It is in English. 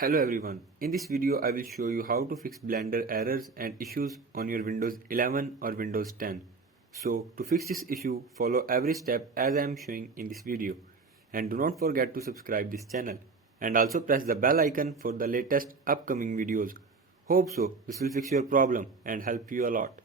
Hello everyone, in this video I will show you how to fix Blender errors and issues on your Windows 11 or Windows 10. So to fix this issue, follow every step as I am showing in this video. And do not forget to subscribe this channel. And also press the bell icon for the latest upcoming videos. Hope so, this will fix your problem and help you a lot.